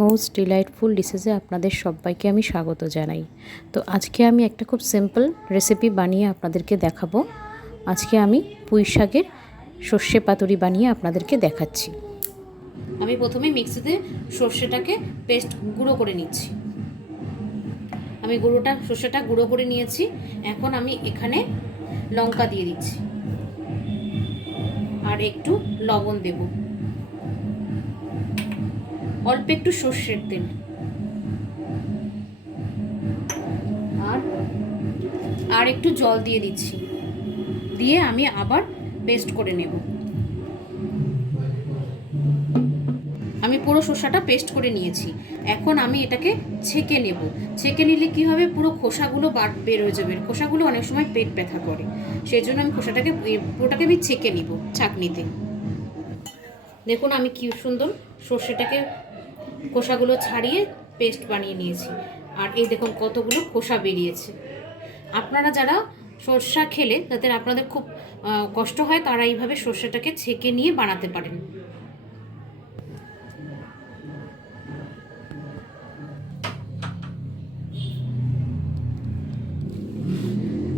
Most delightful ডিশেসে আপনাদের সবাইকে আমি স্বাগত জানাই। তো আজকে আমি একটা খুব সিম্পল রেসিপি বানিয়ে আপনাদেরকে দেখাবো। আজকে আমি পুঁই শাকের সর্ষে পাতুরি বানিয়ে আপনাদেরকে দেখাচ্ছি। আমি প্রথমে মিক্সিতে সর্ষেটাকে পেস্ট গুঁড়ো করে নিচ্ছি। আমি সর্ষেটা গুঁড়ো করে নিয়েছি। এখন আমি এখানে লঙ্কা দিয়ে দিচ্ছি আর একটু লবণ দেব, অল্প একটু সর্ষের তেল আর একটু জল দিয়ে দিচ্ছি, দিয়ে আমি আবার পেস্ট করে নেব। আমি পুরো শসাটা পেস্ট করে নিয়েছি। এখন আমি এটাকে ছেঁকে নেব। ছেঁকে নিলে কি হবে, পুরো খোসাগুলো বের হয়ে যাবে। খোসাগুলো অনেক সময় পেট ব্যথা করে, সেই জন্য আমি পুরোটাকে আমি ছেঁকে নিব ছাঁকনিতে। দেখুন আমি কি সুন্দর সর্ষেটাকে খোসাগুলো ছাড়িয়ে পেস্ট বানিয়ে নিয়েছি। আর এই দেখুন কতগুলো খোসা বেরিয়েছে। আপনারা যারা সর্ষা খেলে যাতে আপনাদের খুব কষ্ট হয়, তারা এইভাবে সর্ষেটাকে ছেঁকে নিয়ে বানাতে পারেন।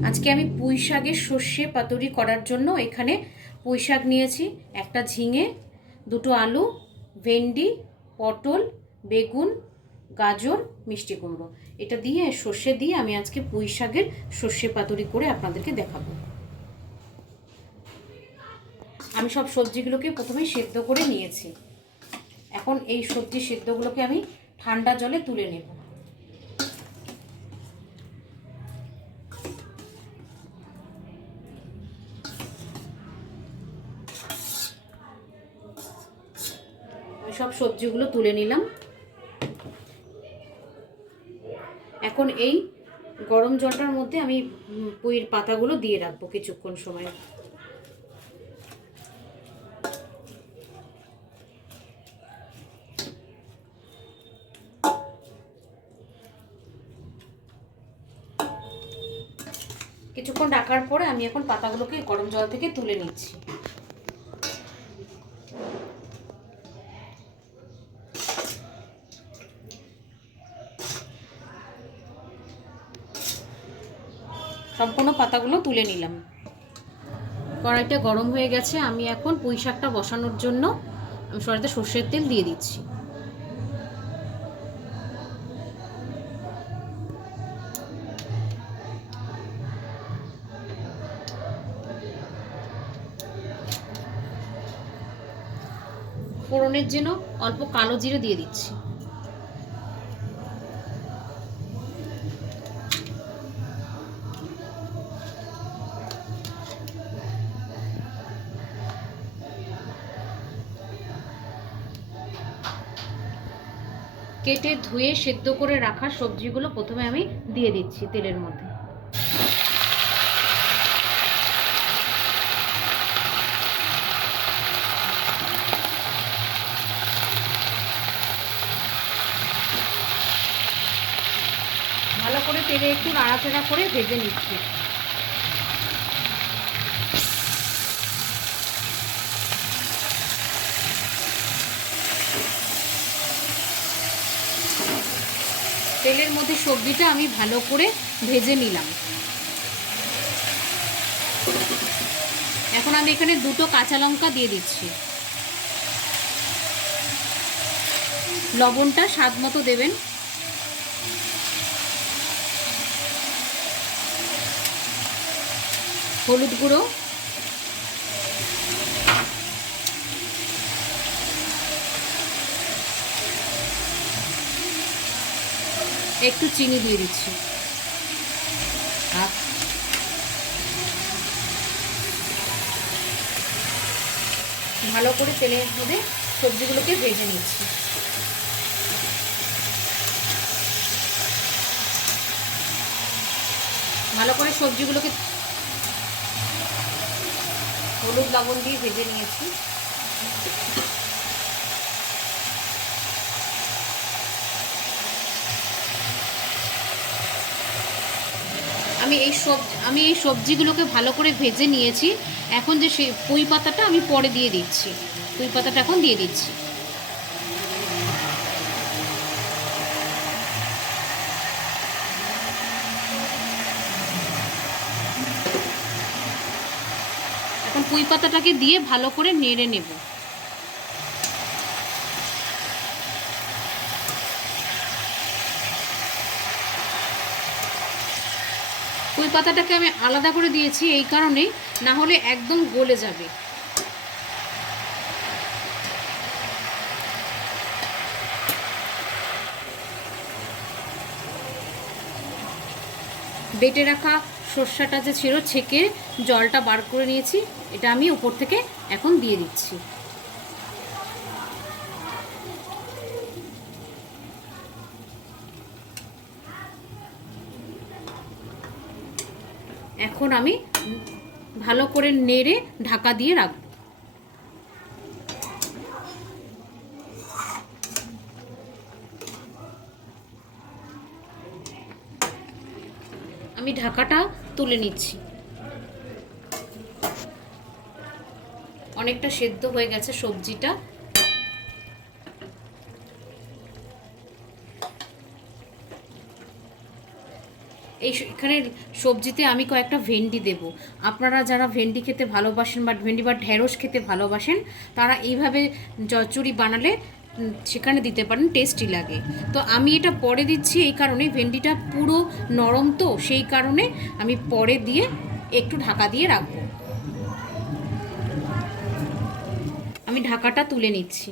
আজকে আমি পুঁই শাকের সর্ষে পাতুরি করার জন্য এখানে পুঁই শাক নিয়েছি, একটা ঝিঙে, দুটো আলু, ভেন্ডি, পটল, বেগুন, গাজর, মিষ্টি কুমড়ো। এটা দিয়ে সর্ষে দিয়ে আমি আজকে পুঁই শাকের সর্ষে পাতুরি করে আপনাদেরকে দেখাবো। আমি সব সবজিগুলোকে প্রথমে সেদ্ধ করে নিয়েছি। এখন এই সবজি সেদ্ধগুলোকে আমি ঠান্ডা জলে তুলে নেব। সব সবজিগুলো তুলে নিলাম। এখন এই গরম জলটার মধ্যে আমি পুঁইয়ের পাতাগুলো দিয়ে রাখবো কিছুক্ষণ সময়। কিছুক্ষণ রাখার পরে আমি এখন পাতাগুলোকে গরম জল থেকে তুলে নিচ্ছি। সম্পূর্ণ পাতাগুলো তুলে নিলাম। কড়াইটা গরম হয়ে গেছে। আমি এখন পুঁই শাকটা বসানোর জন্য আমি কড়াইতে সর্ষের তেল দিয়ে দিচ্ছি। ফোড়নের জন্য অল্প কালো জিরে দিয়ে দিচ্ছি। কেটে ধুয়ে সেদ্ধ করে রাখা সবজিগুলো প্রথমে আমি দিয়ে দিচ্ছি তেলের মধ্যে। ভালো করে তেলে একটু নাড়াচাড়া করে ভেজে নিচ্ছি। তেলের মধ্যে সবজিটা আমি ভালো করে ভেজে নিলাম। এখন আমি এখানে দুটো কাঁচা লঙ্কা দিয়ে দিচ্ছি। লবণটা স্বাদ মতো দেবেন। হলুদ গুঁড়ো, একটু চিনি দিয়ে দিচ্ছি। ভালো করে তেলের মধ্যে সবজিগুলোকে ভেজে নিচ্ছি। ভালো করে সবজিগুলোকে হলুদ লবণ দিয়ে ভেজে নিয়েছি। আমি এই সবজিগুলোকে ভালো করে ভেজে নিয়েছি। এখন যে পুঁই পাতাটা আমি পরে দিয়ে দিচ্ছি। পুঁই পাতাটা এখন দিয়ে দিচ্ছি। পুঁই পাতাটাকে দিয়ে ভালো করে নেড়ে নেব। পুঁই পাতাটাকে আমি আলাদা করে দিয়েছি এই কারণেই, না হলে একদম গলে যাবে। বেটে রাখা সর্ষাটা যে ছিল ছেঁকে জলটা বার করে নিয়েছি, এটা আমি উপর থেকে এখন দিয়ে দিচ্ছি। এখন আমি ভালো করে নেড়ে ঢাকা দিয়ে রাখব। আমি ঢাকাটা তুলে নিচ্ছি। অনেকটা সেদ্ধ হয়ে গেছে সবজিটা। এখানে সবজিতে আমি কয়েকটা ভেন্ডি দেব। আপনারা যারা ভেন্ডি খেতে ভালোবাসেন বা ভেন্ডি বা ঢেঁড়স খেতে ভালোবাসেন, তারা এইভাবে চচ্চড়ি বানালে সেখানে দিতে পারেন, টেস্টি লাগে। তো আমি এটা পরে দিচ্ছি এই কারণে, ভেন্ডিটা পুরো নরম তো, সেই কারণে আমি পরে দিয়ে একটু ঢাকা দিয়ে রাখবো। আমি ঢাকাটা তুলে নিচ্ছি।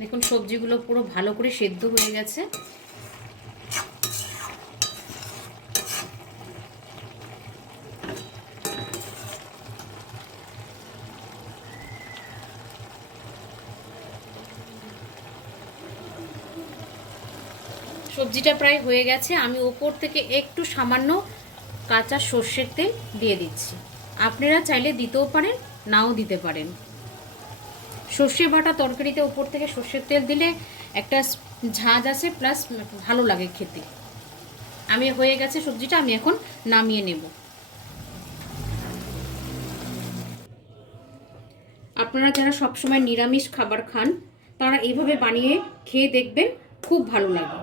দেখুন সবজিগুলো পুরো ভালো করে সেদ্ধ হয়ে গেছে। সবজিটা প্রায় হয়ে গেছে। আমি ওপর থেকে একটু সামান্য কাঁচা সর্ষের তেল দিয়ে দিচ্ছি। আপনারা চাইলে দিতেও পারেন, নাও দিতে পারেন। সর্ষে বাটা তরকারিতে ওপর থেকে সর্ষের তেল দিলে একটা ঝাঁঝ আসে, প্লাস ভালো লাগে খেতে। আমি হয়ে গেছে সবজিটা, আমি এখন নামিয়ে নেব। আপনারা যারা সবসময় নিরামিষ খাবার খান, তারা এইভাবে বানিয়ে খেয়ে দেখবেন, খুব ভালো লাগে।